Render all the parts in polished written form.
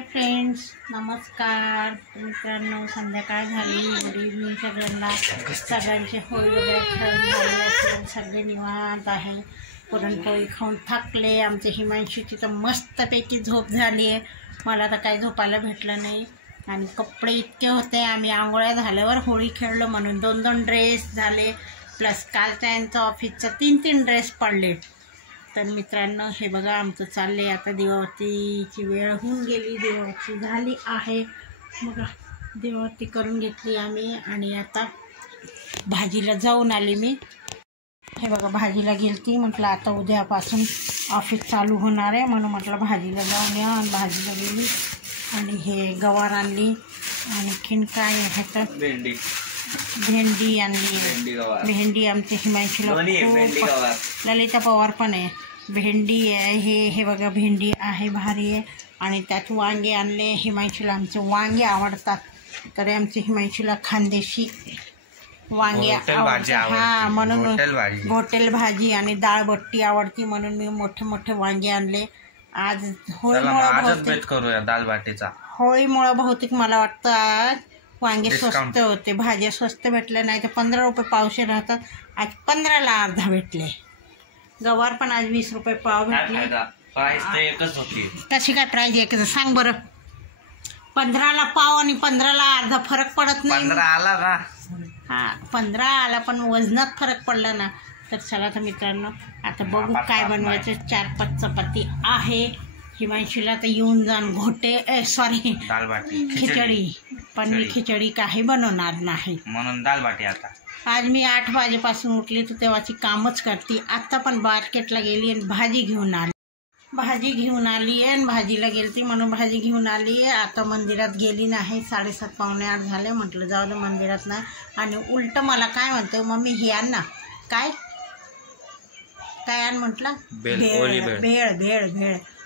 Hi friends, नमस्कार मित्रांनो. संध्याकाळ झाली. गुड इव्हनिंग सगळ्यांना. सगळ्यांचे होळी वगैरे खेळून झाले असेल, सगळे निवांत आहे. पुरणपोळी खाऊन थकले. आमच्या हिमांशीची तर मस्तपैकी झोप झाली आहे. मला तर काही झोपायला भेटलं नाही आणि कपडे इतके होते. आम्ही आंघोळ्या झाल्यावर होळी खेळलो म्हणून 2-2 ड्रेस झाले, प्लस कालच्या यांचं ऑफिसचं 3-3 ड्रेस पडले. तर मित्रांनो, हे बघा आमचं चालले. आता दिवाबत्तीची वेळ होऊन गेली, दिवाबत्ती झाली आहे. बघा दिवाबत्ती करून घेतली आम्ही आणि आता भाजीला जाऊन आली मी. हे बघा भाजीला गेलती, म्हटलं आता उद्यापासून ऑफिस चालू होणार आहे म्हणून म्हटलं भाजीला जाऊन या. आणि भाजीला गेली आणि हे गवार आणली. आणखीन काय आहे तर भेंडी आणली. भेंडी आमच्या हिमांशीला ललिता पवार पण आहे. भेंडी आहे, हे बघा भेंडी आहे, भारी आहे. आणि त्यात वांगे आणले. हिमांशीला आमचे वांगे आवडतात, तर आमच्या हिमांशीला खानदेशी वांगे आवडतात. हां, म्हणून घोटेल भाजी आणि डाळ बट्टी आवडती म्हणून मी मोठे मोठे वांगे आणले. आज होळीमुळे बहुतेक मला वाटतं आज वांगे स्वस्त होते. भाज्या स्वस्त भेटल्या, नाही तर 15 रुपये पावशे राहतात. आज 15ला अर्धा भेटले. गवार पण आज 20 रुपये पाव भेटले. कशी काय प्राईज एकच सांग बरं. 15ला पाव आणि 15ला अर्धा फरक पडत नाही. 15 आला ना. हां 15 आला, पण वजनात फरक पडला ना. तर चला तर मित्रांनो, आता बघू काय बनवायचं. 4-5 चपाती आहे. हिमांशीला तर येऊन जाऊन खिचडी, पण मी खिचडी काही बनवणार नाही म्हणून दाल बाटी. आता आज मी 8 वाजेपासून उठली तर तेव्हाची कामच करते. आत्ता पण मार्केटला गेली आणि भाजी घेऊन आली आणि भाजीला गेलती म्हणून भाजी घेऊन आली. आता मंदिरात गेली नाही. 7:30 पावणे 8 झाले. म्हटलं जाऊ दे मंदिरात नाही. आणि उलट मला काय म्हणते, मम्मी हे आण ना. काय आण म्हटलं. भेळ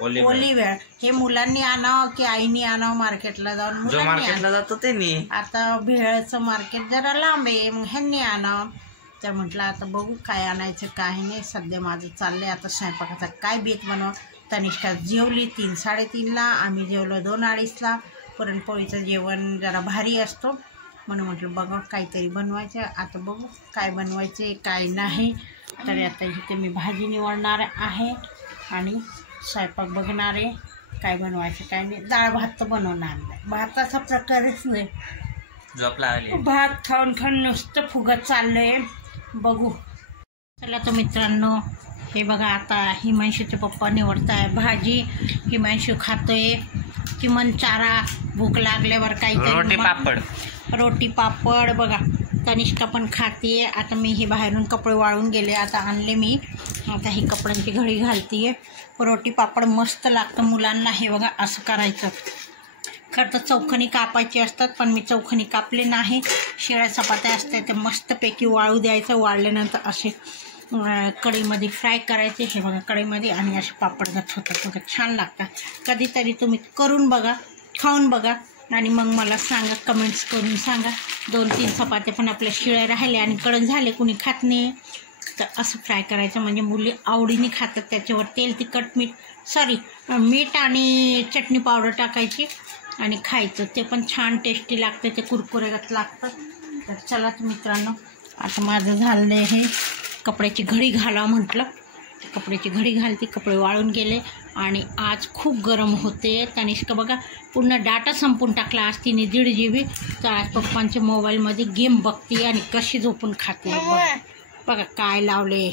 ओली भेळ. हे मुलांनी आणावं की आईनी आणावं मार्केटला जाऊन. मार्केटला जातो त्यांनी. आता भेळचं मार्केट जरा लांब आहे, मग ह्यांनी आणावं. तर म्हटलं आता बघू काय आणायचं काय नाही. सध्या माझं चाललंय आता स्वयंपाकाचा काय बेत बनवा. तनिष्का जेवली 3-3:30ला. आम्ही जेवलो 2-2:30ला. पुरणपोळीचं जेवण जरा भारी असतो म्हणून म्हटलं बघा काहीतरी बनवायचं. आता बघू काय बनवायचे काय नाही. तर आता इथे मी भाजी निवडणार आहे आणि स्वयंपाक बघणार आहे काय बनवायचं काय नाही. डाळ भात तर बनवणार नाही, भाताचा प्रकारच नाही. भात खाऊन नुसतं फुगत चाललंय. बघू चला तर मित्रांनो, हे बघा आता हिमांशीचे पप्पा निवडताय भाजी. हिमांशू खातोय किमान चारा. भूक लागल्यावर काहीतरी रोटी पापड. बघा तनिष्का पण खाते. आता मी हे बाहेरून कपडे वाळून गेले, आता आणले मी. आता ही कपड्यांची घडी घालते. रोटी पापड मस्त लागतं मुलांना. हे बघा असं करायचं. खरं तर चौखनी कापायची असतात, पण मी चौखनी कापले नाही. शिळ्या चपात्या असतात ते मस्तपैकी वाळू द्यायचं. वाळल्यानंतर असे कढईमध्ये फ्राय करायचे. हे बघा कढईमध्ये, आणि असे पापड घात होतात बघा, छान लागतात. कधीतरी तुम्ही करून बघा, खाऊन बघा आणि मग मला सांगा, कमेंट्स करून सांगा. 2-3 चपात्या पण आपल्या शिळ्या राहिल्या आणि कडक झाले, कुणी खात नाही, तर असं फ्राय करायचं म्हणजे मुली आवडीने खातात. त्याच्यावर तेल तिखट मीठ आणि चटणी पावडर टाकायची आणि खायचं. ते पण छान टेस्टी लागतं, ते कुरकुरेगत लागतं. तर चला तर मित्रांनो, आता माझं झालं हे कपड्याची घडी घालावं म्हटलं. कपड्याची घडी घालते. कपडे वाळून गेले आणि आज खूप गरम होते. तनिष्का बघा पूर्ण डाटा संपून टाकला. आज तिने 1.5 GB. तर आज पप्पांच्या मोबाईलमध्ये गेम बघते आणि कशी झोपून खाते. बघा काय लावले.